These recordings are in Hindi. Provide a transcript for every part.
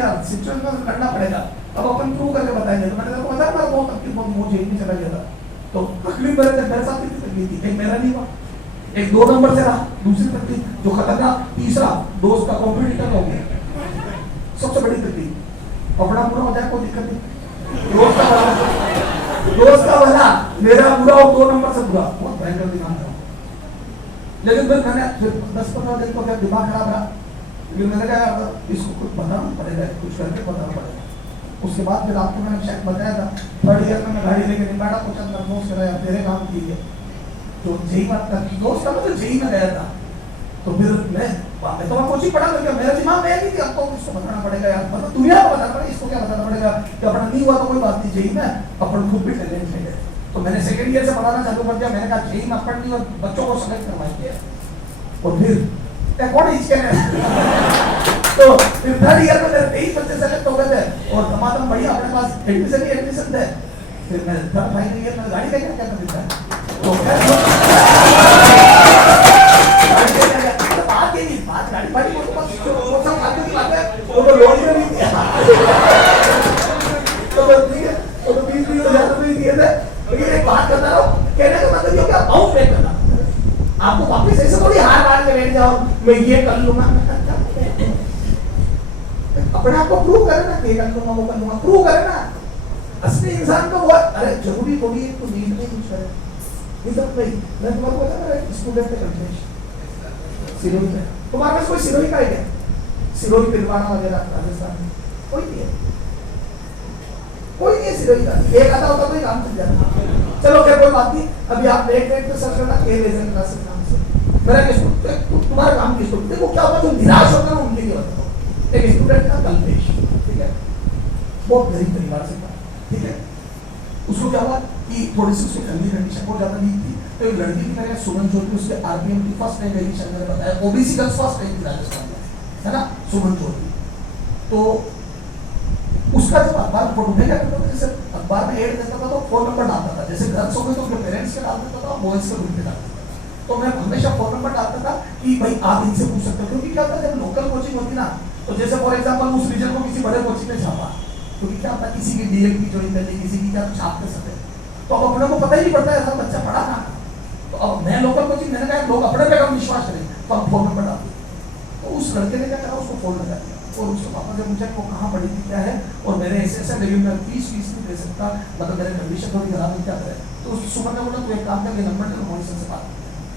यार सिचुएशन में लड़ना पड़ेगा, अब अपन प्रूव करके बताएंगे। तो मैंने देखो बताया मैं बहुत तकलीफ मुझे ही चला गया था, तो तकलीफ मेरे साथ कितनी तकलीफ थी, एक मेरा नहीं हुआ, एक 2 नंबर से रहा, दूसरी तकलीफ जो खतरनाक, तीसरा दोस्त का कॉम्पिटिटर हो गया, सबसे बड़ी तकलीफ। अपना पूरा हो जाए कोई दिक्कत नहीं, दोस्त का भला मेरा बुरा और 2 नंबर से बुरा, बहुत भयंकर दिमाग था। लेकिन फिर मैंने 10-15 दिन तो फिर दिमाग खराब रहा, लेकिन मैंने कहा इसको कुछ बताना पड़ेगा, कुछ करके बताना पड़ेगा। उसके बाद फिर आपको मैंने शायद बताया था, 3rd ईयर में मैं गाड़ी लेके नहीं बैठा, कुछ अंदर दोस्त कराया तेरे काम की है, तो जेई बात था, दोस्त का मतलब जेई में गया था। तो फिर मैं तो कोचिंग पढ़ा करके मेरा दिमाग में नहीं कि आपको इसको बताना पड़ेगा यार, मतलब दुनिया को बताना पड़ेगा, इसको क्या बताना पड़ेगा कि अपना नहीं हुआ तो कोई बात नहीं, जेई में अपन खुद भी टैलेंट है। तो मैंने 2nd ईयर से पढ़ाना चालू कर दिया, मैंने कहा जेई में अपन नहीं और बच्चों को सेलेक्ट करवाएंगे, और फिर कौन इसके तो फिर 3rd ईयर में 23 बच्चे सेलेक्ट हो गए थे, और तमाम बढ़िया अपने पास एडमिशन थे। फिर मैं 3rd फाइनल ईयर में गाड़ी लेकर क्या कर देता है, तो बात गाड़ी पाड़ी को तो सब खाते की बात है, वो तो लोन में नहीं दिया, तो ठीक है, वो तो 20,000 रुपये दिए थे। लेकिन एक बात करता रहो, कहने का मतलब ये क्या बाउंस पे करना, आपको वापस ऐसे थोड़ी हार मार के बैठ जाओ मैं ये कर लूंगा, अपने आप को प्रूव करे ना, ये कर लूंगा वो कर लूंगा, प्रूव करे ना। असली इंसान को बहुत अरे जरूरी थोड़ी है तो नींद नहीं कुछ करे, ये सब नहीं। मैं तुम्हारे को बता रहा स्टूडेंट थे कंप्लेंट सिरोही में, तुम्हारे पास कोई सिरोही का है क्या, सिरोही पिलवाना वगैरह राजस्थान में कोई नहीं है, कोई नहीं है सिरोही का, एक आता होता तो ही काम चल जाता। चलो क्या कोई बात नहीं, अभी आप नेट पे सर्च करना के लेजर क्लासेस नाम से, मेरा किसको तुम्हारा काम किसको, देखो क्या होता है जो निराश होता है ना उनके लिए बताता हूँ। एक स्टूडेंट था कल्पेश, ठीक है, बहुत गरीब परिवार से था, ठीक है, उसको क्या हुआ कि थोड़ी सी उसकी फैमिली कंडीशन बहुत ज्यादा वीक थी, तो एक लड़की की तरह सुमन ज्योति उसके आरपीएम की फर्स्ट टाइम गई, मैंने बताया ओबीसी गर्ल्स फर्स्ट टाइम थी राजस्थान में, है ना, सुमन ज्योति। तो उसका जब अखबार फोटो क्या करता था, जैसे अखबार में एड देता था तो फोन नंबर डालता था, जैसे गर्ल्स हो गए तो उनके पेरेंट्स के डाल देता था, बॉयज के ग्रुप पे डालता था। तो मैं हमेशा फोन नंबर डालता था कि भाई आप इनसे पूछ सकते हो, क्योंकि क्या होता है जब लोकल कोचिंग होती ना, तो जैसे फॉर एग्जाम्पल उस रीजन को किसी बड़े कोचिंग में छापा, क्योंकि क्या होता है किसी की डीएल की ज्वाइन कर ली, किसी की क्या छाप कर सकते, तो अब अपने को पता ही नहीं पड़ता ऐसा बच्चा पढ़ा ना। तो अब मैं लोकल कोचिंग, मैंने कहा लोग अपने पे कम विश्वास करेंगे, तो हम फोन नंबर डाल दिए। तो उस लड़के ने क्या करा, उसको फोन लगा दिया, और उसके पापा से पूछा वो कहाँ पढ़ी थी क्या है, और मेरे ऐसे लेकिन मैं फीस नहीं दे सकता, मतलब मेरे कंडीशन थोड़ी खराब है, क्या करे। तो सुमन ने बोला तू एक काम कर, नंबर ले, मॉनिटर से बात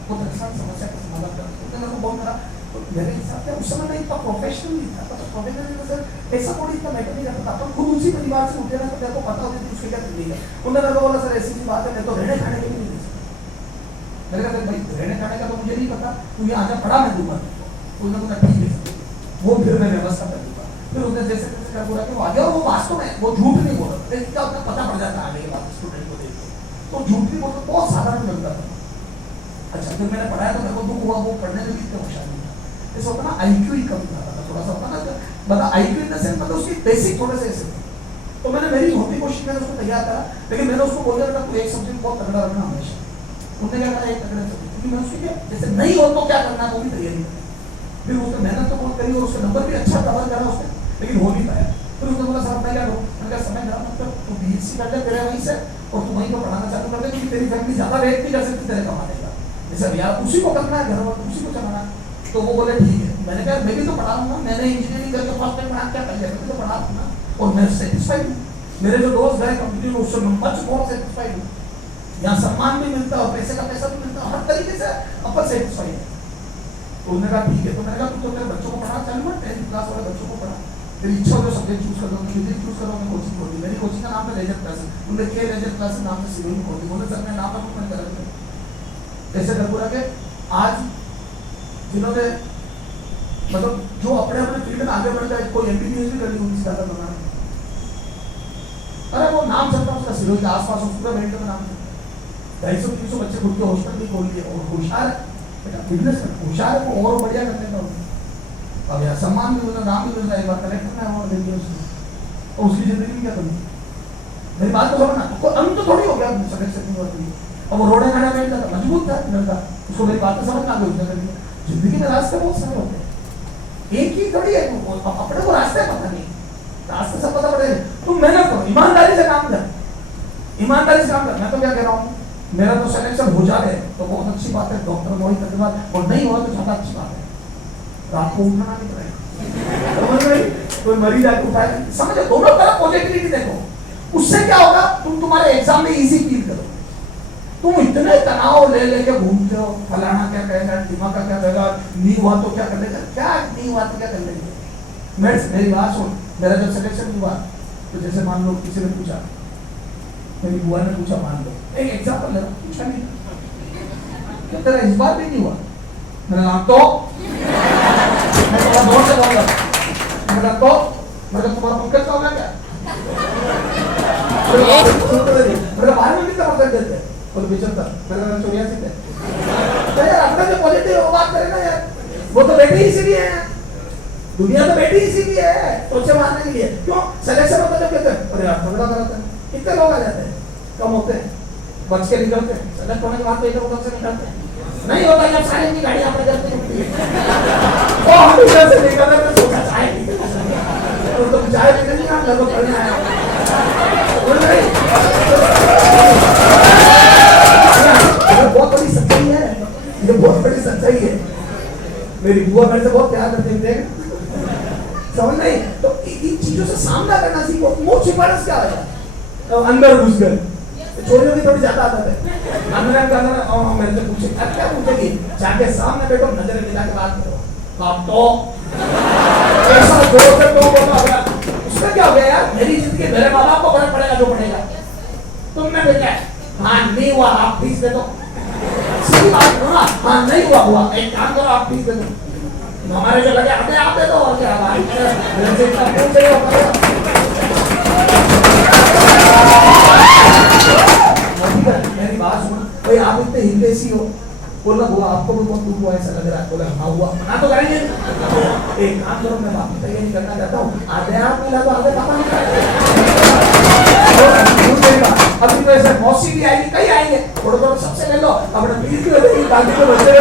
वो तेरे साथ समस्या का समाधान कर, तो मेरे को बहुत करा। तो मेरे हिसाब से उस समय मैं इतना प्रोफेशनल नहीं था, तो प्रोफेशनल सर ऐसा थोड़ी इतना मैटर नहीं करता था, खुद उसी परिवार से उठे ना, तो मेरे को पता होती थी उसके क्या तकलीफ है। उन्होंने मेरे को बोला सर ऐसी बात है, मैं तो रहने खाने के लिए नहीं दे सकता। मैंने कहा भाई रहने खाने का तो मुझे नहीं पता, तू यहाँ आजा पढ़ा मैं दूंगा, उन्होंने बोला ठीक है, वो फिर मैं व्यवस्था कर दूंगा। फिर उसने जैसे जैसे क्या बोला कि वो आगे, और वो वास्तव में वो झूठ नहीं बोला, लेकिन क्या होता पता पड़ जाता आगे के बाद स्टूडेंट को देख तो झूठ नहीं बोलता, बहुत साधारण लगता था। अच्छा फिर मैंने पढ़ाया तो मेरे को दुख हुआ, वो पढ़ने में भी इतना होशियार नहीं था, जैसे होता ना आईक्यू ही कम था, थोड़ा सा होता ना, मतलब आईक्यू इन द सेंस मतलब उसकी बेसिक थोड़े से ऐसे थे। तो मैंने मेरी होती कोशिश मैंने उसको तैयार करा, लेकिन मैंने उसको बोल दिया तू एक सब्जेक्ट बहुत तगड़ा रखना हमेशा। उन्होंने क्या कहा एक तगड़ा सब्जेक्ट, क्योंकि मैं उसकी क्या जैसे नहीं हो तो क्या करना है वो भी तैयारी करी। फिर उसने मेहनत तो बहुत करी और उसका नंबर भी अच्छा कवर करा उसने, लेकिन हो नहीं पाया। फिर उसने बोला साहब मैं क्या करूँ, मैंने कहा समय खराब मतलब तू बीएससी कर ले तेरे वहीं से, और तू वहीं को पढ़ाना चालू कर ले, क्योंकि तेरी फैमिली ज्यादा वेट नहीं कर सकती तेरे कमाने का, जैसे यार उसी को करना है, घर वाला उसी को चलाना। तो वो बोले ठीक है, मैंने कहा मैं भी तो पढ़ा लूंगा, मैंने इंजीनियरिंग करके फर्स्ट टाइम पढ़ा, क्या कर लिया, मैं तो पढ़ा लूंगा, और मैं सेटिस्फाइड हूँ। मेरे जो दोस्त गए कंपनी में उससे मैं मच बहुत सेटिस्फाइड हूँ, यहाँ सम्मान भी मिलता है और पैसे का पैसा भी मिलता है, हर तरीके से अपन सेटिस्फाइड है। तो उन्होंने कहा ठीक है, तो मैंने कहा तू तो मेरे बच्चों को पढ़ा चालू है, 10th क्लास वाले बच्चों को पढ़ा, तेरी इच्छा हो जो सब्जेक्ट चूज कर दो, फिजिक्स चूज करो, मैं कोचिंग खोली, मेरी कोचिंग का नाम है लेजर क्लासेस, उन्होंने के लेजर क्लासेस नाम से सिविल खोली, बोले सर मैं नाम मैंने करा ऐसे कर पूरा के आज जिन्होंने मतलब जो अपने अपने फील्ड में आगे बढ़ जाए, कोई एमबीबीएस भी कर ली उनसे ज्यादा बनाना, अरे वो नाम चलता उसका सिरोही के आसपास पूरा बेल्ट में नाम चलता, 250-300 बच्चे खुद के हॉस्टल भी खोल लिए, और होशियार बेटा बिजनेस होशियार है वो, और बढ़िया करने का। अब यार सम्मान भी मिला, नाम भी मिल रहा है, एक बार कलेक्टर ने अवार्ड दे दिया उसने, और उसकी जिंदगी में क्या करूँ, मेरी बात तो समझना, तो अंत तो थोड़ी हो गया सब्जेक्ट से होती है। अब वो रोड़े खड़ा बैठ जाता, मजबूत था लड़का, उसको मेरी बात तो समझ ना आ गई उसने कर जिंदगी में रास्ते बहुत सारे होते हैं, एक ही थोड़ी है, अपने को रास्ते पता नहीं, रास्ते सब पता पड़ेगा। तुम मेहनत करो, ईमानदारी से काम कर, ईमानदारी से काम कर। मैं तो क्या कह रहा हूँ, मेरा तो सिलेक्शन हो जाए तो बहुत अच्छी बात है, डॉक्टर मोहित धन्यवाद, और नहीं हुआ तो ज्यादा अच्छी बात है, रात को उठाना नहीं पड़ेगा, समझ रहे? कोई मरीज आके उठाए, समझो, दोनों तरफ पॉजिटिविटी देखो। उससे क्या होगा, तुम तुम्हारे एग्जाम में इजी फील करो। तुम इतने तनाव ले लेके घूमते हो, फलाना क्या कहेगा, दिमाग का क्या कहेगा, नहीं हुआ तो क्या कर लेगा, क्या नहीं हुआ तो क्या कर लेंगे। मेरी बात सुन, मेरा जब सिलेक्शन हुआ तो जैसे मान लो किसी ने पूछा, मेरी बुआ ने पूछा, मान लो एक एग्जाम्पल ले रहा, पूछा नहीं क्या तेरा इस बार भी नहीं हुआ, मैंने कहा तो मैं थोड़ा जोर से बोल रहा, मैंने कहा तो मेरे तुम्हारा पंकज का होगा क्या, मेरे बाहर में भी तो पंकज देते बोले 75, मेरे 84 थे। तो यार अपना जो पॉजिटिव वो बात करे ना यार, वो तो बैठे इसीलिए है, दुनिया तो बैठी इसीलिए है, सोचे मारने के लिए। क्यों सिलेक्शन होता है, कहते हैं अरे यार झगड़ा कराते हैं, कितने लोग आ जाते हैं, कम होते हैं, बच के निकलते हैं, सेलेक्ट होने के बाद तो इधर उधर से निकलते हैं, नहीं होता जब सारे की गाड़ी अपने घर पे रुकती है। ओ हम इधर से निकल रहे थे, सोचा चाय पीते हैं, तो चाय पीने नहीं आया, लगभग पढ़ने आया, बोल रहे ये बहुत बड़ी सच्चाई है, ये बहुत बड़ी सच्चाई है। मेरी बुआ मेरे से बहुत प्यार करती थी, समझ नहीं? तो इन चीजों से सामना करना सीखो। मुंह छिपाना क्या है, तो अंदर घुस गए, छोरियों की थोड़ी ज्यादा आदत है, अंदर मेरे से पूछे, अब क्या पूछेगी, जाके सामने बैठो, नजर मिला के बात करो, आप तो ऐसा जोर से तो बोलो, उसमें क्या हो गया यार, मेरी जिंदगी मेरे माँ बाप को फर्क पड़ेगा जो पड़ेगा, तुमने भी क्या, हाँ नहीं हुआ आप फीस दे दो, सीधी बात करो ना, हाँ नहीं हुआ एक काम करो आप फीस दे दो, हमारे जो लगे हमें आप दे दो, और क्या भाई मेरे से इतना पूछ रहे हो, मेरी बात सुनो भाई, आप इतने हिंदेसी हो, बोला हुआ आपको भी बहुत दुख हुआ ऐसा लग रहा है, बोला हाँ हुआ, मना तो करेंगे, एक काम करो, मैं वापस तैयारी करना चाहता हूँ, आधे आप मिला तो आधे पापा अभी तो ऐसे मौसी भी आएगी, कई आएंगे, थोड़ा थोड़ा सबसे ले लो, अपने बीच में दादी को बच्चे